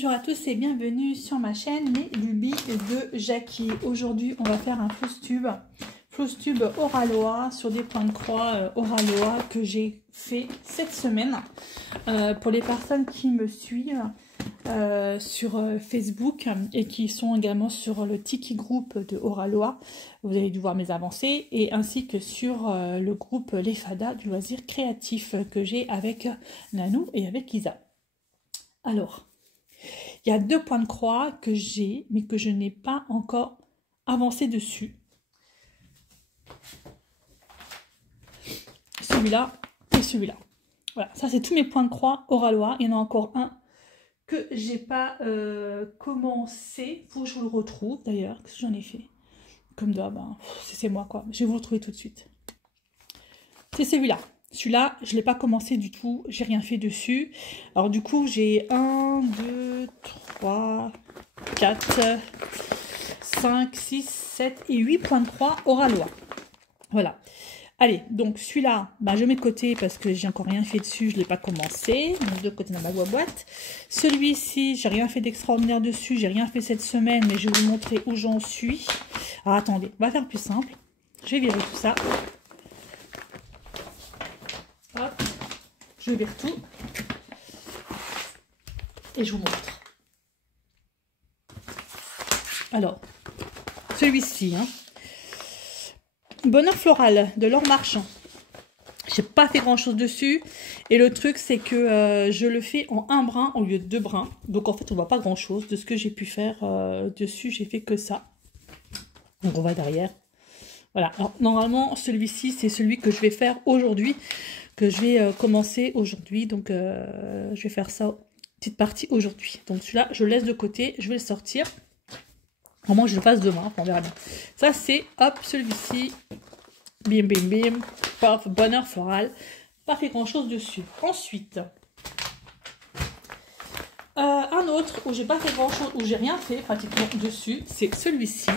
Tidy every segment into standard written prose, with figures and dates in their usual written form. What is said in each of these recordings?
Bonjour à tous et bienvenue sur ma chaîne Les Lubies de Jackie. Aujourd'hui, on va faire un fausse tube Oralois sur des points de croix Oralois que j'ai fait cette semaine. Pour les personnes qui me suivent sur Facebook et qui sont également sur le Tiki Group de Oralois, vous avez dû voir mes avancées, et ainsi que sur le groupe Les Fadas du loisir créatif que j'ai avec Nanou et avec Isa. Alors, il y a deux points de croix que j'ai, mais que je n'ai pas encore avancé dessus. Celui-là et celui-là. Voilà, ça c'est tous mes points de croix Oralois. Il y en a encore un que j'ai pas commencé. Faut que je vous le retrouve d'ailleurs. Qu'est-ce que j'en ai fait? Comme d'hab, hein. C'est moi quoi. Je vais vous le retrouver tout de suite. C'est celui-là. Celui-là, je ne l'ai pas commencé du tout, j'ai rien fait dessus. Alors du coup, j'ai 1, 2, 3, 4, 5, 6, 7 et 8 points de croix Oralois. Voilà. Allez, donc celui-là, bah, je mets de côté parce que j'ai encore rien fait dessus, je ne l'ai pas commencé. Donc de côté dans ma boîte. Celui-ci, j'ai rien fait d'extraordinaire dessus, j'ai rien fait cette semaine, mais je vais vous montrer où j'en suis. Alors attendez, on va faire plus simple. Je vais virer tout ça. Hop, je vire tout et je vous montre. Alors, celui-ci, hein. Bonheur floral de l'or marchand. J'ai pas fait grand chose dessus et le truc c'est que je le fais en un brin au lieu de deux brins. Donc en fait on voit pas grand chose de ce que j'ai pu faire dessus. J'ai fait que ça. Donc on va derrière. Voilà. Alors normalement celui-ci c'est celui que je vais faire aujourd'hui, que je vais commencer aujourd'hui. Donc je vais faire ça, petite partie aujourd'hui. Donc celui-là je le laisse de côté, je vais le sortir. Au moins je le fasse demain, on verra bien. Ça c'est hop celui-ci. Bim bim bim. Paf, bonheur floral. Pas fait grand chose dessus. Ensuite, un autre où j'ai pas fait grand chose, où j'ai rien fait pratiquement dessus, c'est celui-ci.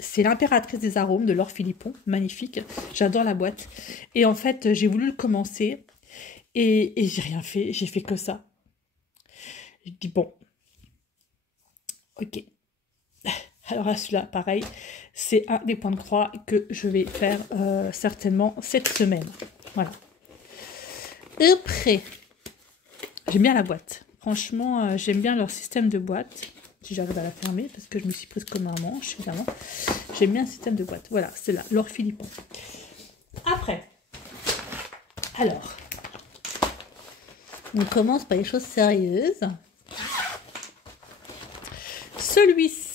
C'est l'impératrice des arômes de Laure Philippon. Magnifique. J'adore la boîte. Et en fait, j'ai voulu le commencer et j'ai rien fait. J'ai fait que ça. Je dis bon. Ok. Alors là, celui-là, pareil, c'est un des points de croix que je vais faire certainement cette semaine. Voilà. Après, j'aime bien la boîte. Franchement, j'aime bien leur système de boîte. Si j'arrive à la fermer, parce que je me suis prise comme un manche, évidemment. J'aime bien le système de boîte. Voilà, c'est là, Laure Philippon. Après, alors, on commence par les choses sérieuses. Celui-ci,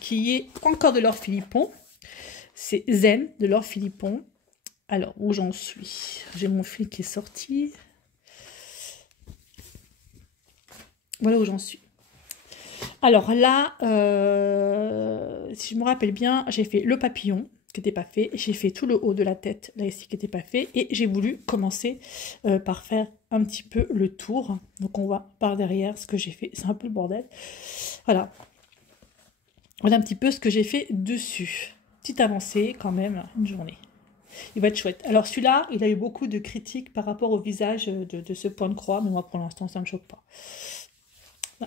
qui est encore de Laure Philippon, c'est Zen de Laure Philippon. Alors où j'en suis, j'ai mon fil qui est sorti, voilà où j'en suis. Alors là si je me rappelle bien, j'ai fait le papillon qui n'était pas fait, j'ai fait tout le haut de la tête là ici qui n'était pas fait, et j'ai voulu commencer par faire un petit peu le tour. Donc on va par derrière ce que j'ai fait, c'est un peu le bordel. Voilà. Voilà un petit peu ce que j'ai fait dessus. Petite avancée quand même, une journée. Il va être chouette. Alors celui-là, il a eu beaucoup de critiques par rapport au visage de ce point de croix, mais moi pour l'instant ça ne me choque pas.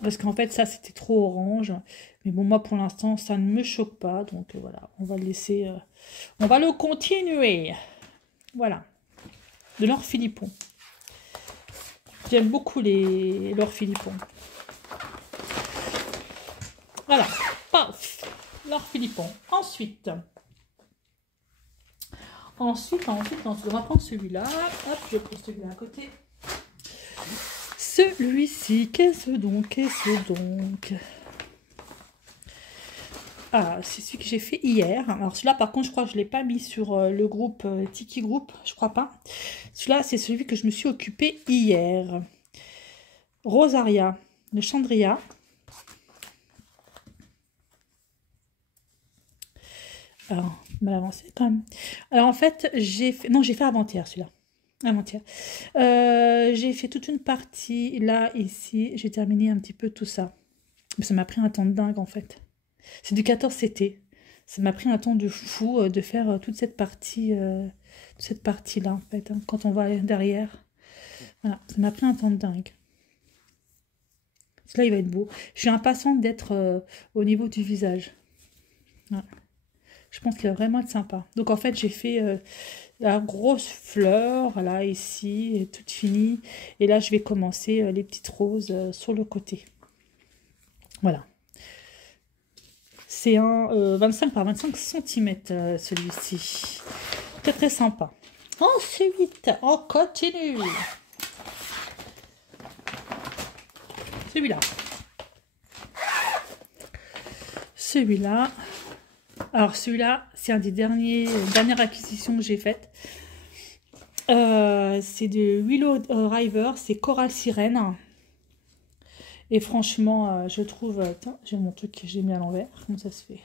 Parce qu'en fait ça c'était trop orange, mais bon moi pour l'instant ça ne me choque pas, donc voilà, on va le laisser, on va le continuer. Voilà, de Laure Philippon. J'aime beaucoup les Laure Philippon. Voilà. Paf, Laure Philippon. Ensuite, on va prendre celui-là. Hop, je prends celui-là à côté. Celui-ci, qu'est-ce donc? Ah, c'est celui que j'ai fait hier. Alors celui-là, par contre, je crois que je ne l'ai pas mis sur le groupe Tiki Group. Je crois pas. Celui-là, c'est celui que je me suis occupé hier. Rosaria, de Chandria. Alors, mal avancé quand même. Alors en fait, j'ai fait avant-hier celui-là. Avant-hier. J'ai fait toute une partie là, ici. J'ai terminé un petit peu tout ça. Mais ça m'a pris un temps de dingue en fait. C'est du 14 CT. Ça m'a pris un temps de fou de faire toute cette partie là en fait. Hein, quand on va derrière. Voilà, ça m'a pris un temps de dingue. Celui-là, il va être beau. Je suis impatiente d'être au niveau du visage. Ouais. Je pense qu'il va vraiment être sympa. Donc, en fait, j'ai fait la grosse fleur, là, ici, toute finie. Et là, je vais commencer les petites roses sur le côté. Voilà. C'est un 25 par 25 cm, celui-ci. Très, très sympa. Ensuite, on continue. Celui-là. Celui-là. Alors, celui-là, c'est un des dernières acquisitions que j'ai faites. C'est de Willow River, c'est Coral Sirène. Et franchement, je trouve... Attends, j'ai mon truc que j'ai mis à l'envers. Comment ça se fait?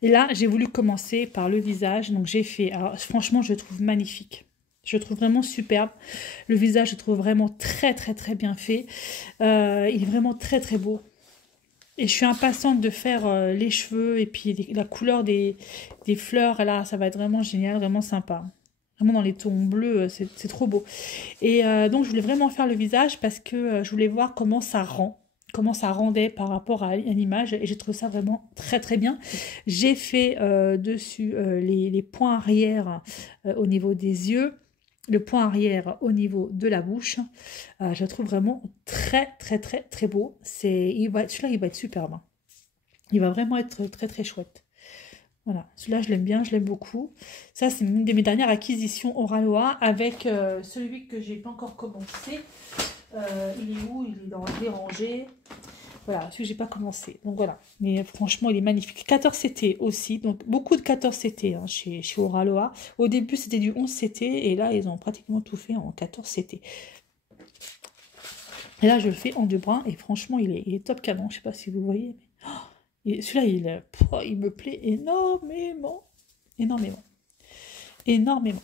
Et là, j'ai voulu commencer par le visage. Donc, j'ai fait... Alors, franchement, je le trouve magnifique. Je le trouve vraiment superbe. Le visage, je le trouve vraiment très, très, très bien fait. Il est vraiment très, très beau. Et je suis impatiente de faire les cheveux et puis la couleur des fleurs. Là, ça va être vraiment génial, vraiment sympa. Vraiment dans les tons bleus, c'est trop beau. Et donc, je voulais vraiment faire le visage parce que je voulais voir comment ça rendait par rapport à l'image. Et j'ai trouvé ça vraiment très, très bien. J'ai fait dessus les points arrière au niveau des yeux. Le point arrière au niveau de la bouche. Je le trouve vraiment très, très, très, très beau. Celui-là, il va être superbe. Il va vraiment être très, très chouette. Voilà, celui-là, je l'aime bien, je l'aime beaucoup. Ça, c'est une de mes dernières acquisitions Oraloa avec celui que j'ai pas encore commencé. Il est où? Il est dans les rangées. Voilà, celui que j'ai pas commencé. Donc voilà, mais franchement, il est magnifique. 14 CT aussi, donc beaucoup de 14 CT hein, chez Oraloa. Au début, c'était du 11 CT et là, ils ont pratiquement tout fait en 14 CT. Et là, je le fais en 2 brins et franchement, il est top canon. Je sais pas si vous voyez. Celui-là, il me plaît énormément. Énormément. Énormément.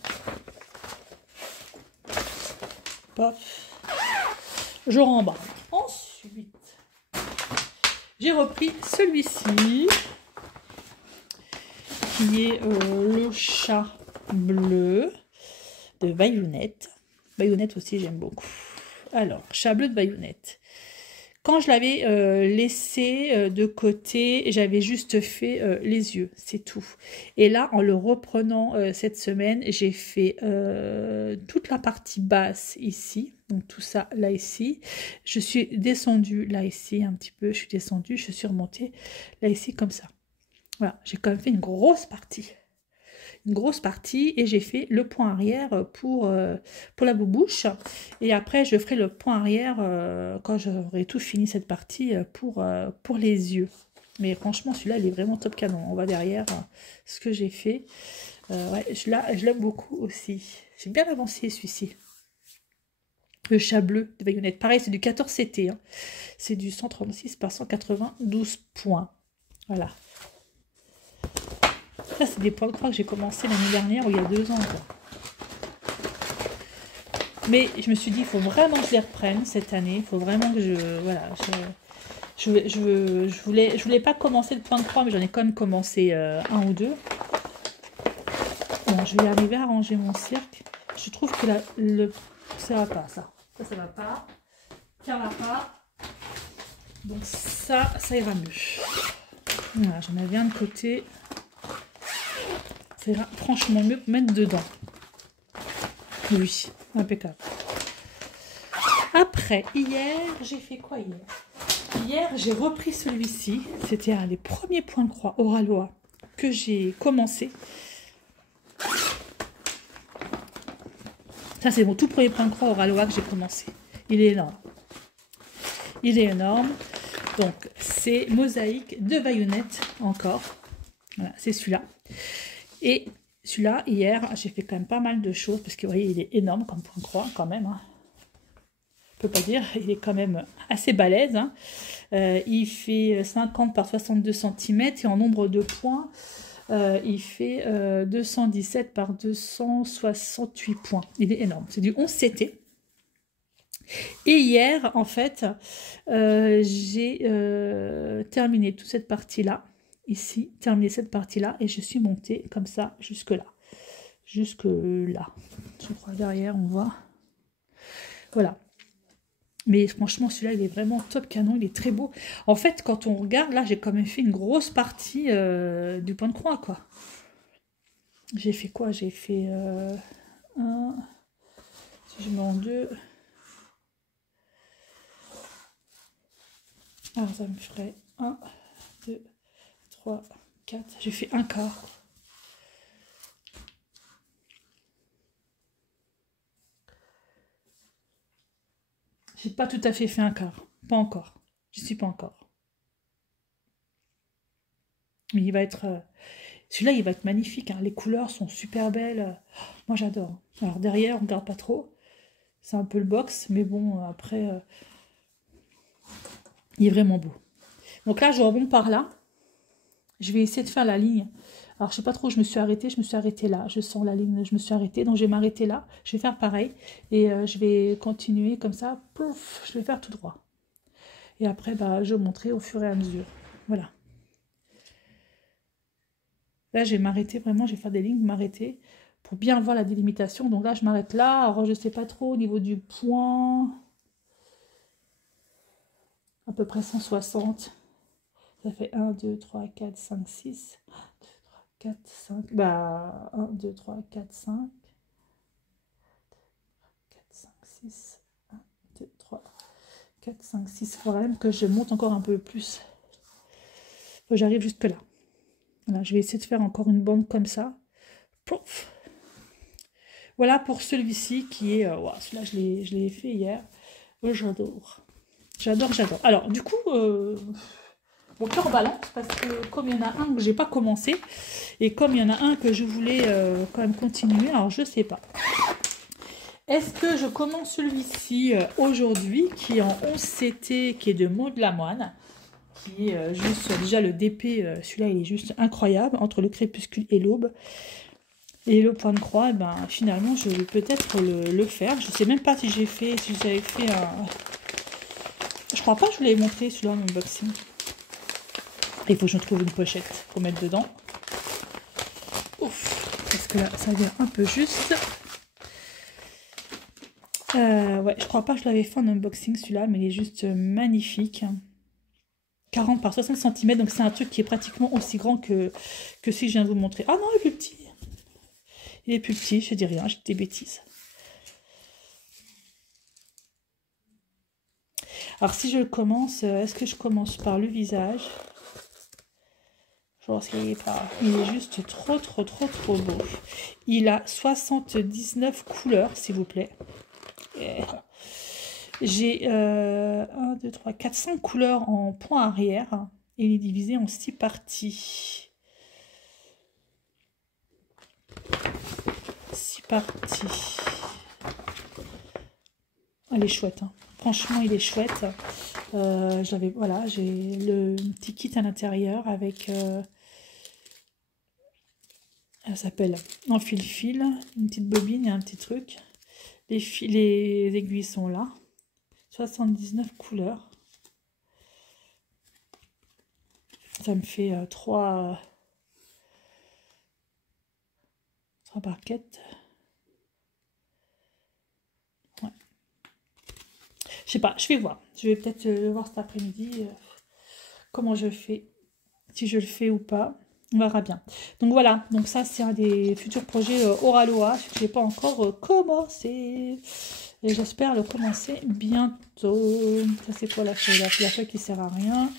Paf. Je rembarre. Ensuite, j'ai repris celui-ci, qui est le chat bleu de Bayounette. Bayounette aussi, j'aime beaucoup. Alors, chat bleu de Bayounette. Quand je l'avais laissé de côté, j'avais juste fait les yeux, c'est tout. Et là, en le reprenant cette semaine, j'ai fait toute la partie basse ici, donc tout ça là ici. Je suis descendue là ici un petit peu, je suis descendue, je suis remontée là ici comme ça. Voilà, j'ai quand même fait une grosse partie. Et j'ai fait le point arrière pour la boubouche et après je ferai le point arrière quand j'aurai tout fini cette partie pour les yeux. Mais franchement celui-là il est vraiment top canon. On va derrière ce que j'ai fait. Ouais, je l'aime beaucoup aussi. J'ai bien avancé celui-ci. Le chat bleu de Bayounette. Pareil, c'est du 14 CT. Hein. C'est du 136 par 192 points. Voilà. Ça, c'est des points de croix que j'ai commencé l'année dernière ou il y a 2 ans. Quoi. Mais je me suis dit, il faut vraiment que je les reprenne cette année. Il faut vraiment que je... Voilà. Je voulais pas commencer le point de croix, mais j'en ai quand même commencé 1 ou 2. Bon, je vais arriver à ranger mon cirque. Je trouve que ça va pas, ça. Ça va pas. Ça va pas. Donc ça ira mieux. Voilà, j'en avais un de côté. Ça ira franchement mieux pour mettre dedans. Oui, impeccable. Après, hier, j'ai fait quoi hier? Hier, j'ai repris celui-ci. C'était un des premiers points de croix Oraloa que j'ai commencé. Ça, c'est mon tout premier point de croix Oraloa que j'ai commencé. Il est énorme. Il est énorme. Donc, c'est Mosaïque de Bayounette encore. Voilà, c'est celui-là. Et celui-là, hier, j'ai fait quand même pas mal de choses parce que vous voyez, il est énorme comme point de croix quand même. Hein. Je peux pas dire, il est quand même assez balèze. Hein. Il fait 50 par 62 cm et en nombre de points, il fait 217 par 268 points. Il est énorme. C'est du 11 CT. Et hier, en fait, j'ai terminé toute cette partie-là. Ici, terminé cette partie-là. Et je suis montée comme ça jusque là. Jusque là. Je crois derrière, on voit. Voilà. Mais franchement, celui-là, il est vraiment top canon, il est très beau. En fait, quand on regarde, là, j'ai quand même fait une grosse partie du point de croix, quoi. J'ai fait quoi? J'ai fait un... Si je mets en deux... Alors, ça me ferait 1, 2, 3, 4. J'ai fait un quart. J'ai pas tout à fait un quart. Pas encore. Je suis pas encore. Mais il va être... celui-là, il va être magnifique, hein. Les couleurs sont super belles. Moi, j'adore. Alors, derrière, on regarde pas trop. C'est un peu le box. Mais bon, après, il est vraiment beau. Donc là, je remonte par là. Je vais essayer de faire la ligne. Alors, je sais pas trop où je me suis arrêtée. Je me suis arrêtée là. Je sens la ligne. Je me suis arrêtée. Donc, je vais m'arrêter là. Je vais faire pareil. Et je vais continuer comme ça. Pouf, je vais faire tout droit. Et après, bah, je vais montrer au fur et à mesure. Voilà. Là, je vais m'arrêter vraiment. Je vais faire des lignes, m'arrêter pour bien voir la délimitation. Donc là, je m'arrête là. Alors, je sais pas trop au niveau du point. À peu près 160. Ça fait 1, 2, 3, 4, 5, 6. 4, 5, bah 1, 2, 3, 4, 5, 4, 5, 6, 1, 2, 3, 4, 5, 6, il faudra même que je monte encore un peu plus, que j'arrive jusque là. Voilà, je vais essayer de faire encore une bande comme ça. Pouf. Voilà pour celui-ci qui est, wow, celui-là je l'ai fait hier, j'adore, j'adore. Alors du coup, mon cœur balance parce que comme il y en a un que j'ai pas commencé et comme il y en a un que je voulais quand même continuer, alors je sais pas. Est-ce que je commence celui-ci aujourd'hui qui est en 11CT, qui est de Maud Lamoine, qui est juste déjà le DP, celui-là il est juste incroyable, entre le crépuscule et l'aube. Et le point de croix, ben, finalement je vais peut-être le faire. Je sais même pas si j'avais fait un... Je crois pas que je vous l'avais montré celui-là en unboxing. Il faut que je trouve une pochette pour mettre dedans. Ouf, parce que là, ça vient un peu juste. Ouais, je crois pas que je l'avais fait en unboxing celui-là, mais il est juste magnifique. 40 par 60 cm, donc c'est un truc qui est pratiquement aussi grand que celui que je viens de vous montrer. Ah non, il est plus petit. Il est plus petit, je dis rien, j'ai des bêtises. Alors si je le commence, est-ce que je commence par le visage? Je vois s'il est pas. Il est juste trop beau. Il a 79 couleurs, s'il vous plaît. J'ai 1, 2, 3, 4, 5 couleurs en point arrière. Et il est divisé en 6 parties. 6 parties. Elle est chouette, hein. Franchement, il est chouette. Voilà, j'ai le petit kit à l'intérieur avec... elle s'appelle en fil-fil, une petite bobine et un petit truc. Les aiguilles sont là. 79 couleurs. Ça me fait 3 barquettes. Ouais. Je sais pas, je vais voir. Je vais peut-être voir cet après-midi comment je fais. Si je le fais ou pas. On verra bien. Donc voilà, donc ça c'est un des futurs projets Oraloa, que je n'ai pas encore commencé. Et j'espère le commencer bientôt. Ça c'est quoi la feuille qui sert à rien.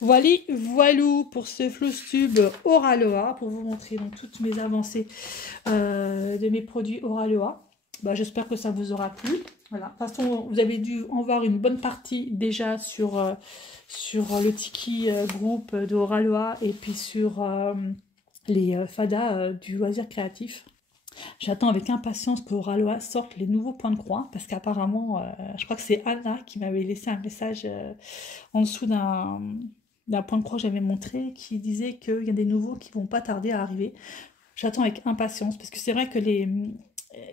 Voilou pour ce Flosstube Oraloa, pour vous montrer donc toutes mes avancées de mes produits Oraloa. Bah, j'espère que ça vous aura plu. Voilà. De toute façon, vous avez dû en voir une bonne partie déjà sur le Tiki groupe de Oraloa et puis sur les fadas du loisir créatif. J'attends avec impatience que Oraloa sorte les nouveaux points de croix parce qu'apparemment, je crois que c'est Anna qui m'avait laissé un message en dessous d'un point de croix que j'avais montré qui disait qu'il y a des nouveaux qui vont pas tarder à arriver. J'attends avec impatience parce que c'est vrai que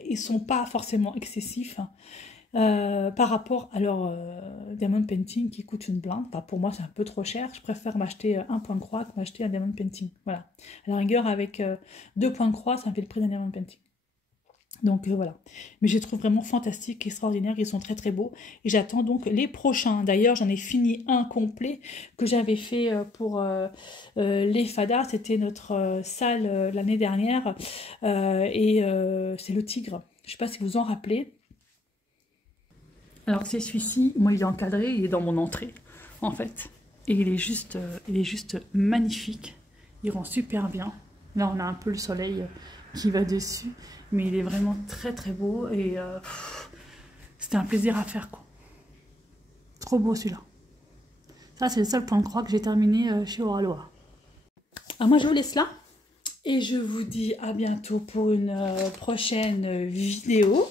ils sont pas forcément excessifs par rapport à leur diamond painting qui coûte une blinde. Enfin, pour moi c'est un peu trop cher, je préfère m'acheter un point de croix que m'acheter un diamond painting. Voilà, à la rigueur avec 2 points de croix ça me fait le prix d'un diamond painting. Donc voilà, mais je les trouve vraiment fantastiques, extraordinaires, ils sont très très beaux. Et j'attends donc les prochains. D'ailleurs, j'en ai fini un complet que j'avais fait pour les fadas. C'était notre salle l'année dernière. C'est le tigre. Je ne sais pas si vous vous en rappelez. Alors c'est celui-ci, moi il est encadré, il est dans mon entrée en fait. Et il est juste magnifique. Il rend super bien. Là on a un peu le soleil qui va dessus. Mais il est vraiment très très beau et c'était un plaisir à faire quoi. Trop beau celui-là. Ça c'est le seul point de croix que j'ai terminé chez Oraloa. Alors moi je vous laisse là et je vous dis à bientôt pour une prochaine vidéo.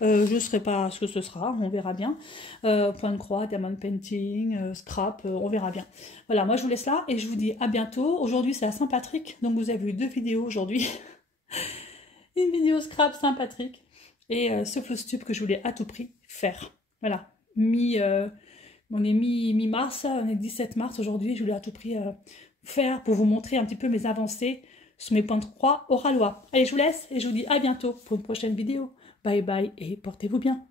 Je ne saurais pas ce que ce sera, on verra bien. Point de croix, diamond painting, scrap, on verra bien. Voilà, moi je vous laisse là et je vous dis à bientôt. Aujourd'hui c'est à Saint-Patrick, donc vous avez eu 2 vidéos aujourd'hui. Une vidéo scrap Saint-Patrick et ce floss tube que je voulais à tout prix faire. Voilà, on est mi-mars, on est 17 mars aujourd'hui, je voulais à tout prix faire pour vous montrer un petit peu mes avancées sur mes points de croix oralois. Allez, je vous laisse et je vous dis à bientôt pour une prochaine vidéo. Bye bye et portez-vous bien.